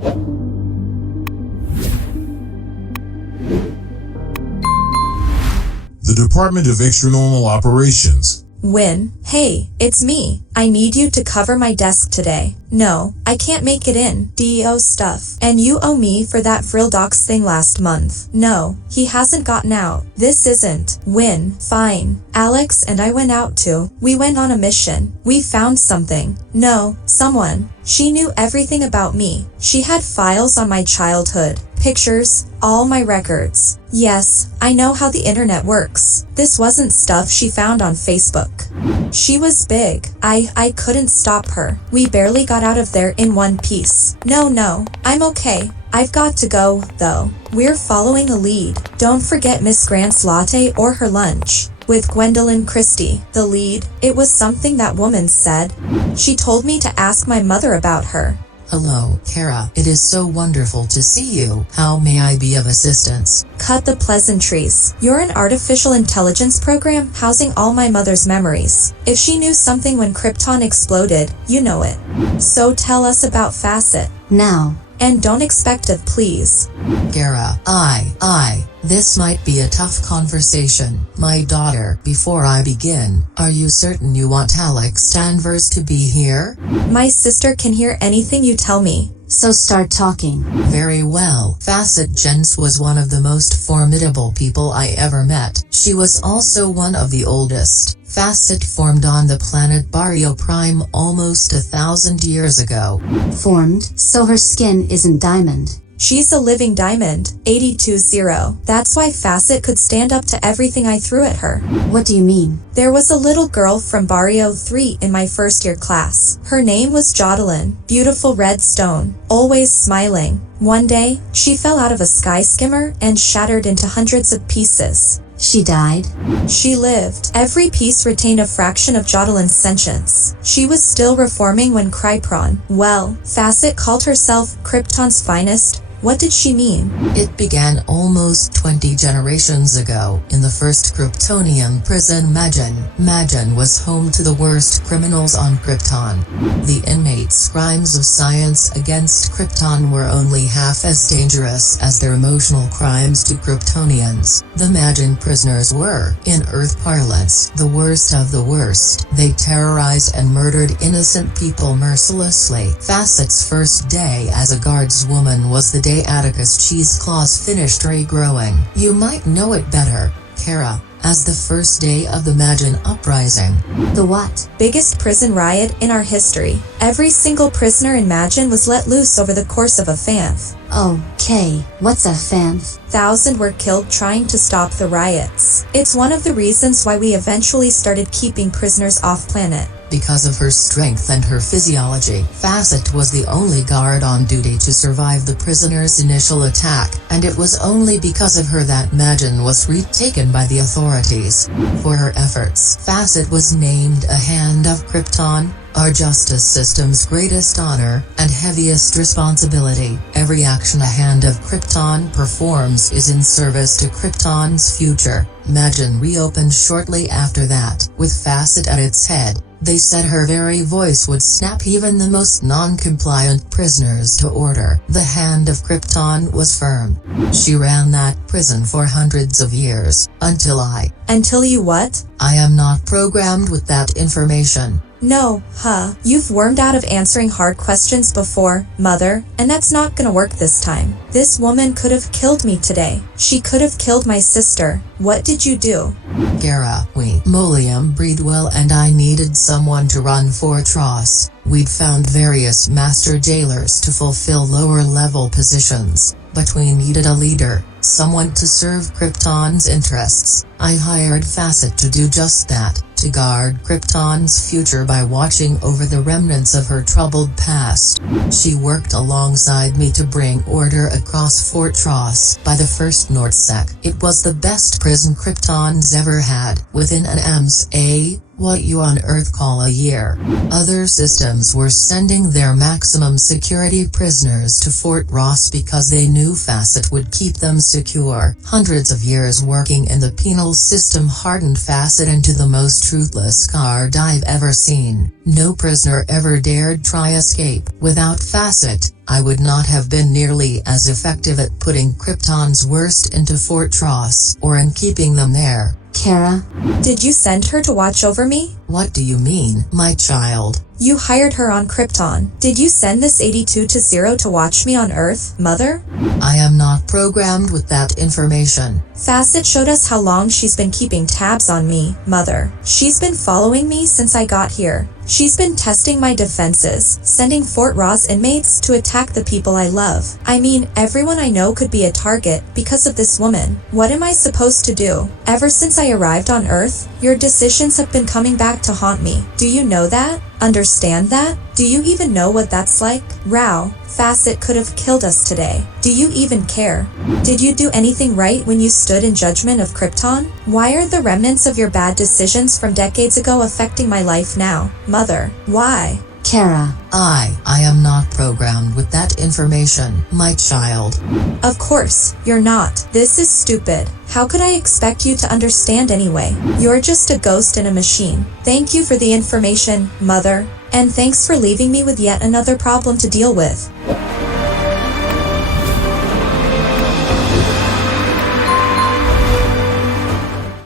The Department of Extranormal Operations. Win, hey, it's me. I need you to cover my desk today. No, I can't make it in. DEO stuff. And you owe me for that Frill Docs thing last month. No, he hasn't gotten out. This isn't. Win, fine. Alex and I went out too. We went on a mission. We found something. No, someone. She knew everything about me. She had files on my childhood. Pictures, all my records. Yes, I know how the internet works. This wasn't stuff she found on Facebook. She was big. I couldn't stop her. We barely got out of there in one piece. No, I'm okay. I've got to go, though. We're following a lead. Don't forget Miss Grant's latte or her lunch. With Gwendolyn Christie, the lead. It was something that woman said. She told me to ask my mother about her. Hello, Kara. It is so wonderful to see you. How may I be of assistance? Cut the pleasantries. You're an artificial intelligence program housing all my mother's memories. If she knew something when Krypton exploded, you know it. So tell us about Facet. Now. And don't expect it, please. Kara, this might be a tough conversation. My daughter, before I begin, are you certain you want Alex Danvers to be here? My sister can hear anything you tell me. So start talking. Very well. Facet Jens was one of the most formidable people I ever met. She was also one of the oldest. Facet formed on the planet Barrio Prime almost 1,000 years ago. Formed, so her skin isn't diamond. She's a living diamond, 82-0. That's why Facet could stand up to everything I threw at her. What do you mean? There was a little girl from Barrio 3 in my first year class. Her name was Jodelyn, beautiful red stone, always smiling. One day, she fell out of a sky skimmer and shattered into hundreds of pieces. She died? She lived. Every piece retained a fraction of Jodelyn's sentience. She was still reforming when Krypton. Well, Facet called herself Krypton's finest. What did she mean? It began almost 20 generations ago, in the first Kryptonian prison Magen. Magen was home to the worst criminals on Krypton. The inmates' crimes of science against Krypton were only half as dangerous as their emotional crimes to Kryptonians. The Magen prisoners were, in Earth parlance, the worst of the worst. They terrorized and murdered innocent people mercilessly. Facet's first day as a guardswoman was the day Atticus Cheeseclaws finished regrowing. You might know it better, Kara, as the first day of the Magen Uprising. The what? Biggest prison riot in our history. Every single prisoner in Magen was let loose over the course of a fanf. Okay, what's a fanf? 1,000 were killed trying to stop the riots. It's one of the reasons why we eventually started keeping prisoners off planet. Because of her strength and her physiology, Facet was the only guard on duty to survive the prisoners' initial attack, and it was only because of her that Magen was retaken by the authorities. For her efforts, Facet was named a Hand of Krypton, our justice system's greatest honor and heaviest responsibility. Every action a Hand of Krypton performs is in service to Krypton's future. Magen reopened shortly after that, with Facet at its head. They said her very voice would snap even the most non-compliant prisoners to order. The Hand of Krypton was firm. She ran that prison for hundreds of years, until Until you what? I am not programmed with that information. No, you've wormed out of answering hard questions before, Mother, and that's not gonna work this time. This woman could have killed me today. She could have killed my sister. What did you do? Kara, Molium Breedwell and I needed someone to run Fort Rozz. We'd found various master jailers to fulfill lower-level positions, but we needed a leader, someone to serve Krypton's interests. I hired Facet to do just that, to guard Krypton's future by watching over the remnants of her troubled past. She worked alongside me to bring order across Fort Rozz. By the first Nordsec, it was the best prison Krypton's ever had. Within an what you on Earth call a year. Other systems were sending their maximum security prisoners to Fort Rozz because they knew Facet would keep them secure. Hundreds of years working in the penal system hardened Facet into the most truthless guard I've ever seen. No prisoner ever dared try escape. Without Facet, I would not have been nearly as effective at putting Krypton's worst into Fort Rozz, or in keeping them there. Kara? Did you send her to watch over me? What do you mean, my child? You hired her on Krypton. Did you send this 82-0 to watch me on Earth, Mother? I am not programmed with that information. Facet showed us how long she's been keeping tabs on me, Mother. She's been following me since I got here. She's been testing my defenses, sending Fort Rozz inmates to attack the people I love. I mean, everyone I know could be a target because of this woman. What am I supposed to do? Ever since I arrived on Earth, your decisions have been coming back to haunt me. Do you know that? Understand that? Do you even know what that's like? Row, Facet could have killed us today. Do you even care? Did you do anything right when you stood in judgment of Krypton? Why are the remnants of your bad decisions from decades ago affecting my life now? Mother, why? Kara? I am not programmed with that information, my child. Of course, you're not. This is stupid. How could I expect you to understand anyway? You're just a ghost in a machine. Thank you for the information, Mother. And thanks for leaving me with yet another problem to deal with.